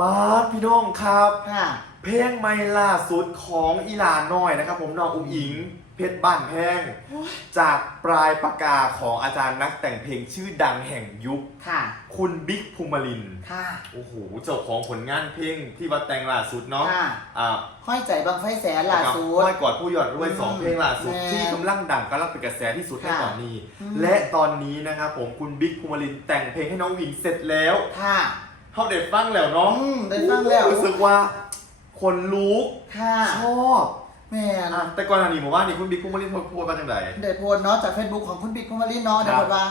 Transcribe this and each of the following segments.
ป้าดพี่น้องครับ ค่ะ เพลงใหม่ล่าสุดของอีหลาน้อยนะครับ ผมน้องอุ้งอิง เพชรบ้านแพงจากปลายปากกาของอาจารย์นักแต่งเพลงชื่อดังแห่งยุค ค่ะ คุณบิ๊กภูมิลินทร์ค่ะ โอ้โหเจ้าของผลงานเพลงที่ว่าแต่งล่าสุดเนาะค่ะ อ่า ห้อยใจบางไฟแสนล่าสุด ห้อยกอดผู้หยอดรวยสองอืมเพลงล่าสุด แน่ที่กำลังดังกำลังเป็นกระแสที่สุดในค่ะตอนนี้ อืม และตอนนี้นะครับผมคุณบิ๊กภูมิลินทร์แต่งเพลงให้น้องวิงเสร็จแล้ว ค่ะ เขาเด็ดฟังแล้วเนาะอืมได้ฟังแล้วรู้สึกว่า คนลุกค่ะชอบแม่นอะแต่ก่อนหน้านี้ผมว่านี่คุณบิ๊กภูมิลินทร์พูดมาจังได เดชโพลเนาะจากเฟซบุ๊กของคุณบิ๊กคุมารีเนาะคเดรับชโพลว่า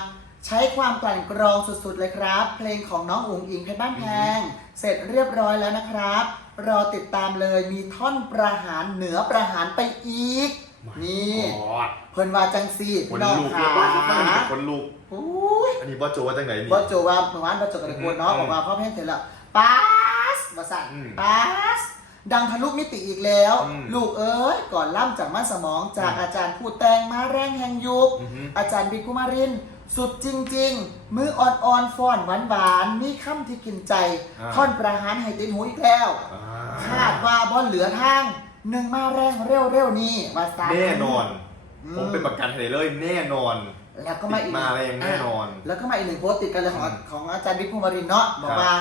ใช้ความกลั่นกรองสุดๆเลยครับ เพลงของน้องอุ๋งอิงเพชรบ้านแพง เสร็จเรียบร้อยแล้วนะครับ รอติดตามเลยมีท่อนประหารเหนือประหารไปอีก นี่กอดเพิ่นว่าจังซี่คนน้องลุกขาเลยคนลุกอุ้ย อันนี้บอสโจว่าจังไหนนี่ บอสโจว่าเมื่อวานบอสโจกับเดชโพลเนาะอืมบอกว่าพ่อเพลงเสร็จแล้วป๊าสมาสั่นอืมป๊าสดังทะลุมิติอีกแล้ว อืมลูกเอ้ยก่อนล่ำจากม่านสมองจากอืมอาจารย์ผู้แต่งมาแรงแห่งยุคอือฮึอาจารย์บิ๊กกุมาริน สุดจริง ๆ มืออ่อนๆฟ้อนหวานๆมีคำที่กินใจอ่า ท่อนประหารให้ติดหูอีกแล้ว อ่คาดว่าบอลเหลือทางหนึ่งมาแรงเร็วๆนี้มาสามแน่นอน อืม ผมเป็นประกันให้เลยแน่นอน แล้วก็มาอีกมาแรงแน่นอน แล้วก็มาอีกหนึ่งโพสต์ติดกันเลยของอืมของอาจารย์บิ๊กกุมารินเนาะบอกครับว่า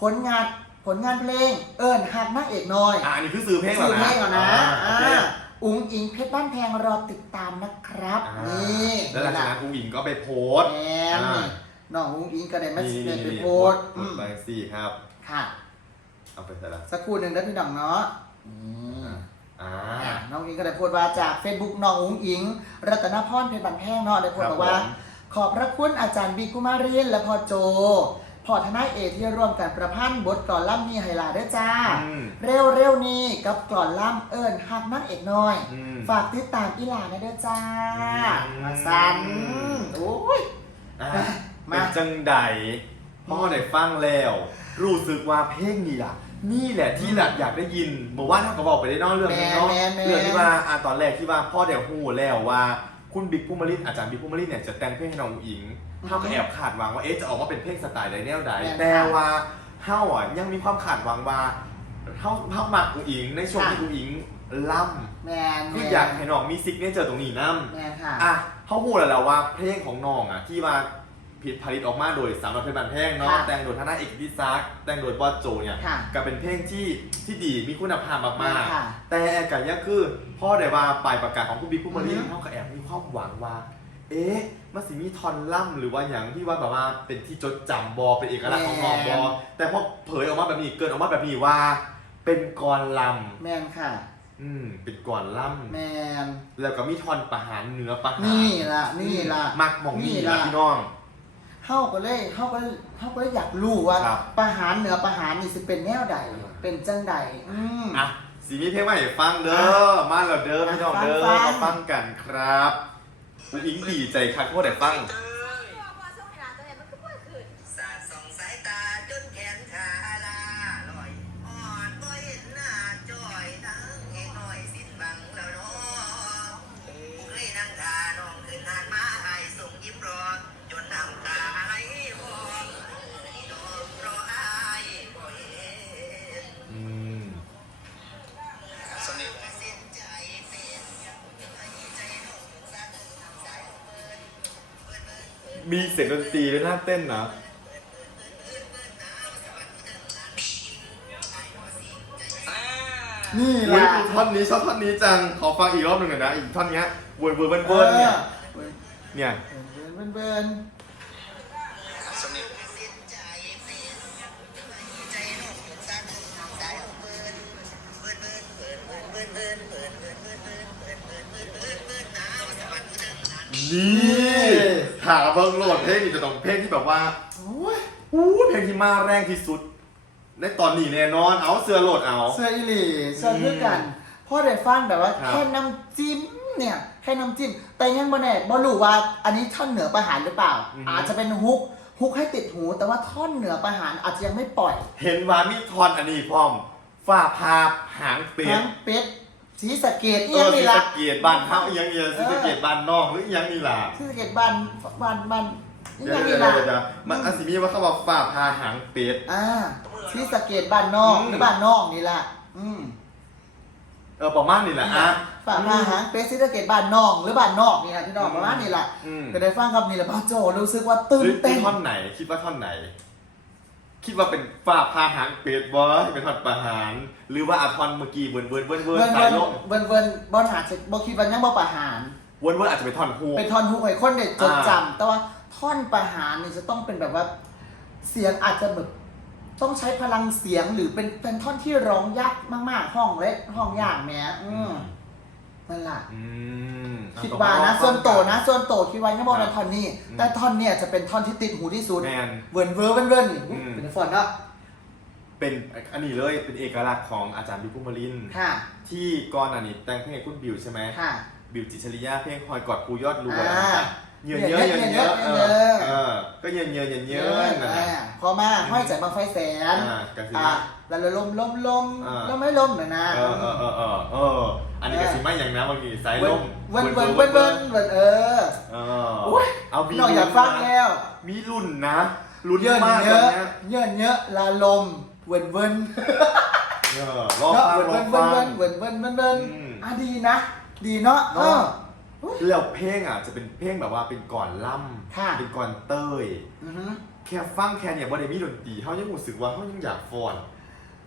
ผลงานผลงานเพลง เอิญหักนางเอกน้อยอะอันนี้คือซื้อเพลงเหรชื่ออนะเพลงเหรอนะอ่าโอเคอ่าอุ๋งอิงเพชรบ้านแพงรอติดตามนะครับอ่านี่แล้วหลังจากนั้นอุ้งอิงก็ไปโพสต์แหมอ่านี่น้องอุ๋งอิงก็ได้มานี่เดินี่นไปนี่โพโพสสต์ต์อืมไปสี่ครับ ค่ะ เอาไปใส่ละสักครู่หนึ่งนะพี่น้องเนาะ อืมอ่าอะน้องอิงก็ได้โพสต์ว่าจาก Facebook น้องอุ๋งอิง รัตนพรเพชรบันแพงเนาะได้โพสต์บอกว่าครับผมขอบพระคุณอาจารย์บีกุมารีนและพ่อโจพ่อทนายเอกที่ร่วมกันประพันธ์บทกลอนล่ำมีไฮลาด้วยจ้า อืมเร็วเร็วๆนี้กับกลอนล่ำเอิญหักนักเอกน้อย อืม ฝากติดตามอีหลานะเด้อจ้าอืม มาสันโอ้ย อะมา เป็นจังใดพ่อได้ฟังแล้ว รู้สึกว่าเพลงนี้ล่ะ นี่แหละที่หลักอยากได้ยินเมื่อวานท่านก็บอกไปได้เนอกเรื่องนี้เนาะแมนแมนแมนเรื่องที่ว่าอะตอนแรกที่ว่าพ่อเดี๋ยวหูแล้วว่า คุณบิ๊กภูมิลินอาจารย์บิ๊กภูมิลินเนี่ยจะแต่งเพลงให้น้องอุ๋งอิงเฮาก็แอบขาดหวังว่าเอ๊ะจะออกมาเป็นเพลงสไตล์ใดแนวใดแม่นแต่ว่าเฮาอะยังมีความขาดหวังว่าเฮาเฮามักอุ๋งอิงในช่วงที่อุ๋งอิงล่ำแมนคืออยากให้น้องมีซิกเนเจอร์ตรงนี้นํแมนค่ะ อะเขาพูดแล้วแหละว่าเพลงของน้องอะที่มา ผิดผลิตออกมาโดยสามร้อยเพลงบันแพงเนาะค่ะแต่งโดยทนายเอกดิซักแต่งโดยบอสโจเนี่ยค่ะก็เป็นเพลงที่ที่ดีมีคุณภาพมากค่ะๆ แต่กับยังคือพ่อได้ว่าปลายประกาศของผู้บิ๊กผู้มารีอือฮึ เขาก็แอบมีความหวังว่า เอ๊ะมันสิมีทอนล่ำหรือว่าอย่างที่ว่าแบบว่าเป็นที่จดจำบอเป็นเอกลักษณ์ของน้องบอแต่พอเผยออกมาแบบนี้เกิดออกมาแบบนี้ว่า เป็นกรลแมนค่ะำอืมเป็นกรล่แมนำแล้วก็มีทอนประหารเนื้อประหารนี่ล่ะนี่ล่ะ มักหมองนี่นี่ล่ะ ล่ะพี่น้อง เฮาก็เลยเฮาก็เลยเฮาก็เลยอยากรู้ว่าครับ ประหารเหนือประหารนี่สิเป็นแนวใดเป็นจังใดอืม อะสีมีเพลงใหม่ให้ฟังเด้อ มาแล้วเด้อพี่น้องเด้อฟังฟังมาฟังกันครับอุ้งอิงดีใจคักเพราะได้ฟังส มีเสียงดนตรีด้วยน่าเต้นนะ นี่อุ้ยล่ะท่อนนี้ชอบท่อนนี้จัง ขอฟังอีกรอบหนึ่งหน่อยนะ อีกท่อนเนี้ยเวิร์ดเวิร์ดเวิร์ดเวิร์ดเนี่ยเออ เนี่ย เบิร์นเบิร์นเบิร์นสนิทสิ้น หนาวสะบัดเดินหนานนี่หาเบิ้งโหลดเพลงนี่จะต้องเพลงที่แบบว่าโอ้ยอู้เพลงที่มาแรงที่สุด ในตอนนี้แน่นอนเอาเสื้อโหลดเอา เสื้ออีหลีเสื้อเพื่อกันพ่อได้ฟังแบบว่าครับ แค่น้ำจิ้มเนี่ยแค่น้ำจิ้ม แต่ยังบ่แน่บ่รู้ว่าอันนี้ท่อนเหนือประหารหรือเปล่า อาจจะเป็นฮุกฮุกให้ติดหู แต่ว่าท่อนเหนือประหารอาจจะยังไม่ปล่อยเห็นว่ามีทอนอันนี้พร้อมฝ้าภาพหางเป็ดทั้งเป็ด สีสะเกตเอเอียงอสีนี่สะละเกียดบ้านเฮาอีหยังเอียสีสะเกียดบ้านนอกหรืออีหยังนี่ล่ะสีสะเกตบ้านบ้านบ้านอีเดี๋หยยัวงเดี๋นี่ยวละเดี๋ยวมันอาจสิมีว่าเขาบอกฝ้าพาหางเป็ด อ่าเมื่อที่สะเกตบ้านนอกอืม หรือบ้านนอกนี่แหละอืมเออประมาณนี้แหละอะฝากมาหางเป็ดที่สะเกตบ้านนอกหรือบ้านนอกนี่แหละพี่น้องประมาณนี้แหละอืม ก็ได้ฟังคำนี้แล้วพ่อโจรู้สึกว่าตื่นหรือเต้นท่อนไหนคิดว่าท่อนไหน คิดว่าเป็นฝ่าพาหางเป็ดบอเป็นท่อนประหาร หรือว่าอะท่อนเมื่อกี้เวิร์นเวิร์นเวิร์นเวิร์นเวินสาเวิยนลมเวินเวินบอลหาเช็คบอคิดวันยังบอประหาร เวิร์นเวิร์นอาจจะเป็นท่อนฮูกเป็นท่อนฮุกไอ้คนเด็ดจดอ่าจำแต่ว่าท่อนประหารนี่จะต้องเป็นแบบว่าเสียงอาจจะแบบต้องใช้พลังเสียงหรือเป็นเป็นท่อนที่ร้องยากมากๆ ห้องเล็กห้องยากแหม้อืมนั่นแหละ อืม อะคิดว่านะต้องส่วนโตฟังกันะ ส่วนโตคิดว่ายังบอกครัเป็บนท่อนนี้อืมแต่ท่อนเนี่ยจะเป็นท่อนที่ติดหูที่สุดแมนเวิร์นเวิร์นเวิร์นเวิร์นอืม เป็นฟอนต์เนาะเป็นอันนี้เลยเป็นเอกลักษณ์ของอาจารย์บิวพุ่มพลินค่ะที่ก่อนอันนี้แต่งเพลงให้คุณบิวใช่ไหม ค่ะ บิวจิตรชริยาเพลงคอยกอดปูยอดรวยอ่า เยอะเยอะเยอะเยอะเออเออก็เยอะเยอะเยอะเยอะนะอ่าพอมาห้อยใจบังไฟแสนอ่าก็คืออ่าแล้วลมลมลมอ่าแล้วไม่ลมนะนะเออเออเออเออเอออันนี้ก็สิไม่อย่างนะบางทีสายลมเวิร์นเวิร์นเวิร์นเวิร์นเวิร์นเออเอโอ้อยเอามีนอกอยากฟังแล้ว มีรุ่นนะรุ่นเยินมากเยตอนอะเนี้ยเยินเยอะลาลมเวิร์นเวิร์นเออรอเนาะฟังเวิร์นรอเวิร์นฟังเวิร์นเวิร์นเวิร์นเวิร์นอืมอะดีนะ ดีเนาะเอเนาะอ แล้วเพลงอะจะเป็นเพลงแบบว่าเป็นก่อนล่ค่ะำเป็นก่อนเต้ย อือฮึแค่ฟังแค่เนี่ยบ่ได้มีดนตรีเขายังรู้สึกว่าเขายังอยากฟ้อน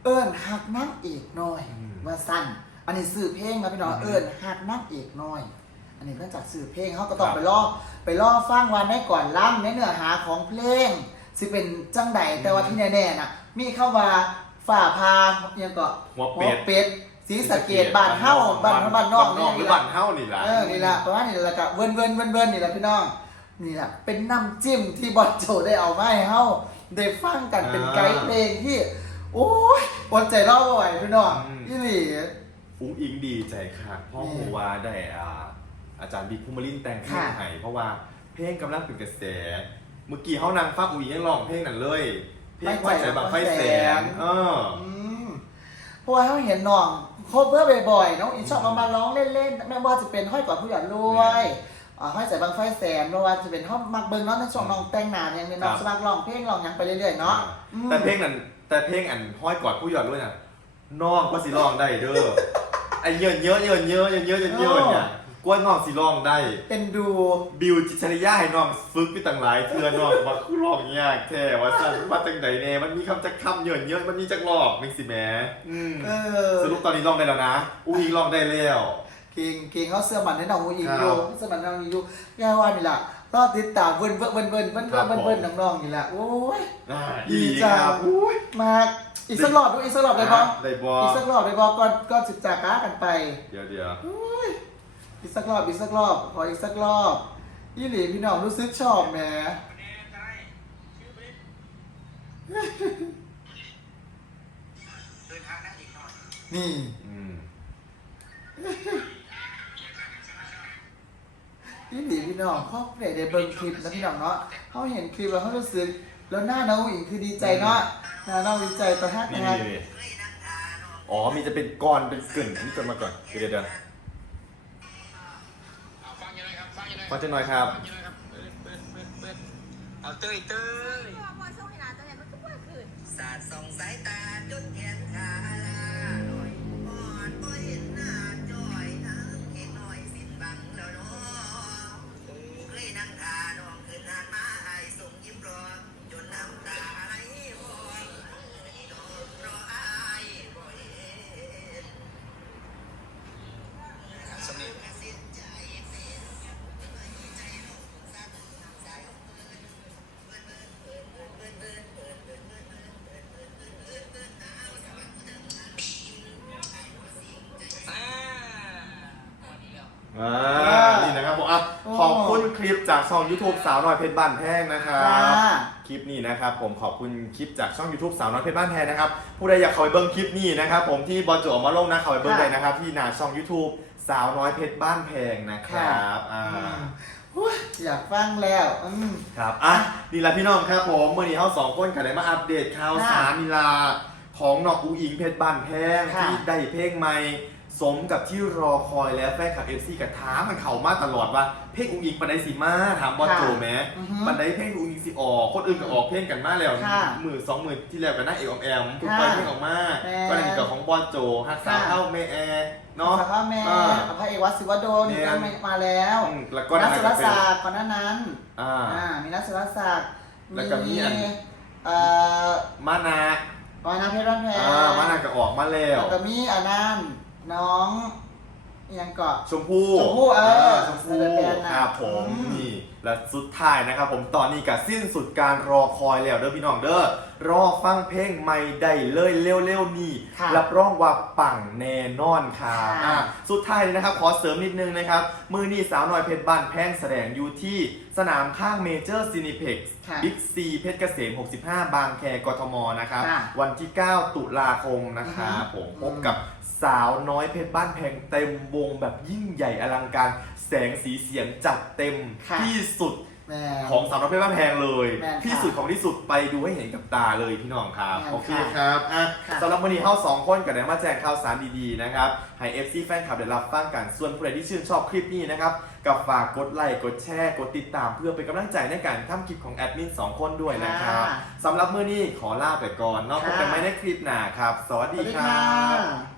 เอิญหักนั่งเอกหน่อย อืมว่าสั้น อันนี้สื่อเพลงนะพี่น้องอืมเอิญหักนั่งเอกหน่อย อันนี้เนื่องจากสื่อเพลงเขาก็ต้องครับไปล่อไปล่อฟังวันได้ก่อนล่ำในเนื้อหาของเพลงสิเป็นจังใดแต่ว่าที่แน่ๆน่ะมีเข้าว่าฝ่าพาเอียังก็หัวเป็ดเป็ด สีสะเกตบ้านเฮ้าบ้านเฮาบ้านนอกบ้านนอกหรือบ้านเฮ้านี่แหละเออนี่แหละประมาณนี้แหละก็เวินเวินเวินเวินนี่แหละพี่น้องนี่แหละเป็นน้ำจิ้มที่บอลโจได้เอามาให้เฮาได้ฟังกันเป็นไกด์เพลงที่ โอ้ยอดใจรอบ่ไหวพี่น้องอีหลีอุ้งอิงดีใจค่ะเพ่อนี่หัวาได้อ่าอาจารย์บิ๊กภูมิลินแต่งเพลงค่ะให้เพราะว่าเพลงกำลังเป็นกระแสเมื่อกี้เขานางฟ้าอุ้งอิงยังร้องเพลงนั้นเลยเพลงไฟใส่บังไฟแสนเอออืมเพราะว่าเขาเห็นน้อง โคเวอร์บ่อยๆน้องอินชอบเอามาร้องเล่นๆไม่ว่าจะเป็นห้อยกอดผู้หญิงนรวยห้อยใส่บางไฟแสมไม่ว่าจะเป็นห้องมักเบิงน้องทั้งสองน้องแต่งหนาเนี่ยมีน้องสมัครร้องเพลงร้องยังไปเรื่อยๆเนาะแต่เพลงนั้นแต่เพลงอันห้อยกอดผู้หญิงนรวยน่ะน้องก็สิร้องได้เด้อไอ้เยอะเยอะเยอะเยอะเยอะเยอะเยอะเนี่ย กล้วยน้องสิร้องได้ เป็นดูบิวจิตรชริยาให้น้องฝึกไปตั้งหลายเทื่อน้องว่าคือร้องยากแท้ว่าซั่นว่าจังใดแน่มันมีคำจักคำเยอะเยอะมันมีจักรอบแม่งสิแหมอืมเออสรุปตอนนี้ร้องได้แล้วนะอุ้งอิงร้องได้แล้ว เก่งเก่งเขาเสื้อมันในน้องอูอีกครับอยู่เสื้อมันน้องอีกอยู่แกว่านี่แหละรอติดตามเบิ้นเบิ้นเบิ้นเบิ้นเบิ้นครัเบิ้บนเบิ้นน้องๆนี่แหละโอ้ย อ่าดีดีจัง ครับอุ้ย มากอีกสักรอบดูอีกสักรอบเลยบอได้บออีกสักรอบเลยบอก่อนก่อนจิตจาก้ากันไป เดี๋ยวเดี๋ยวอี กสักรอบอีกสักรอบขออีกสักรอบยี่หลีพี่น้องรู้สึกชอบแหมเดินทางได้อีกหน่อยนี่อืมยี่หลีพี่น้องเขาเปลี่ยนในเบิ้งคลิปนะพี่น้องเนาะเขาเห็นคลิปแล้วเขารู้สึกแล้วหน้าน้องอีกคือดีใจเนาะหน้าน้องดีใจต่อฮักนี่นะนี่นี่อ๋อมีจะเป็นก้อนเป็นกึ่นนี่ก่อนมาก่อนเดี๋ยวเดี๋ยวเดี๋ยว ฟังยังไงครับฟังยังไง ขอเจะหน่อยครับฟังยังไงครับเปิดเปิดเปิดเปิดเอาเต้ยเต้ยพอพอช่วงเวลาตอนนี้มันก็ว่าคืน สาดส่องสายตาจนแขนขาลา อ่านี่นะครับผมอะขอบคุณคลิปจากช่อง YouTube สาวน้อยเพชรบ้านแพงนะครับค่ะคลิปนี้นะครับผมขอบคุณคลิปจากช่อง YouTube สาวน้อยเพชรบ้านแพงนะครับผู้ใดอยากเข้าไปเบิ้งคลิปนี้นะครับผมที่บอลโจออกมาลงนะเข้าไปเบิ้งค่ะ ได้นะครับ ที่หน้าช่อง YouTube สาวน้อยเพชรบ้านแพงนะครับอ่าอุ๊ยอยากฟังแล้วอืม ครับอะนี่แหละพี่น้องครับผมเมื่อนี้เขาสองคนกันได้มาอัปเดตข่าวค่ะสารนีลาของนอกอูอิงเพชรบ้านแพงค่ะ ที่ได้เพลงใหม่ สมกับที่รอคอยแล้วแฟนคลับเอฟซีกับท้ามมันเขามาตลอดว่าเพลงอุ้งอิงปันไดสีมาถามบอสโจแหมอือฮึปันไดเพลงอุ้งอิงสิออกคนอื่นก็ออกเพลงกันมาแล้วค่ะหมื่นสองหมื่นที่แล้วกันนะเอกออมแอมคุณค่ะปล่อยเพลงออกมาแม่ก็เลยกับของบอสโจฮักสาวค่ะเข้าเมแอร์เนาะพระแม่อ่าพระเอกวัดศิวดลเนี่ย ก็มาแล้วอืมแล้วก็นันั่ทนสุรก็เป็นศักดิ์ก่อนหน้านั้นอ่า อ่ามีนัทสุรศักดิ์แล้วก็มีอัน เอ่อมานามานาเพชรบ้านแพงอ่ามานาก็ออกมาแล้ว แล้วก็มีอันนั้น น้องอิหยังเกาะ ชมพู่ชมพู่เออชมพู่เสื้อแดงน่ะครับผมอืม นี่และสุดท้ายนะครับผมตอนนี้ก็สิ้นสุดการรอคอยแล้วเด้อพี่น้องเด้อรอฟังเพลงใหม่ได้เลยเร็วๆนี่ค่ะรับรองว่าปังแน่นอนครับค่ะอะสุดท้ายเลยนะครับขอเสริมนิดนึงนะครับมือนี่สาวน้อยเพชรบ้านแพงแสดงอยู่ที่สนามข้างเมเจอร์ซีนิเพ็กซ์ค่ะบิ๊กซีเพชรเกษม 65 บางแคกทมนะครับค่ะวันที่ 9 ตุลาคมนะครับอือฮึ ผมพบกับ สาวน้อยเพชรบ้านแพงเต็มวงแบบยิ่งใหญ่อลังการแสงสีเสียงจัดเต็มค่ะ ที่สุดแม่ ของสาวน้อยเพชรบ้านแพงเลย แม่นค่ะที่สุดของที่สุดไปดูให้เห็นกับตาเลยพี่น้องครับแม่นโอเคค่ะครับอะ ค่ะ สำหรับวันนี้เข้าสองคนกับได้มาแจ้งข่าวสารดีๆนะครับให้ FC แฟนคลับได้รับฟังกันส่วนผู้ใดที่ชื่นชอบคลิปนี้นะครับกับฝากกดไลค์กดแชร์กดติดตามเพื่อเป็นกำลังใจในการทำคลิปของแอดมินสองคนด้วยนะครับค่ะสำหรับมื้อนี้ขอลาไปก่อนเนาะพบกันค่ะใหม่ในคลิปหน้าครับ สวัสสดีวัสดีครัค่ะ บ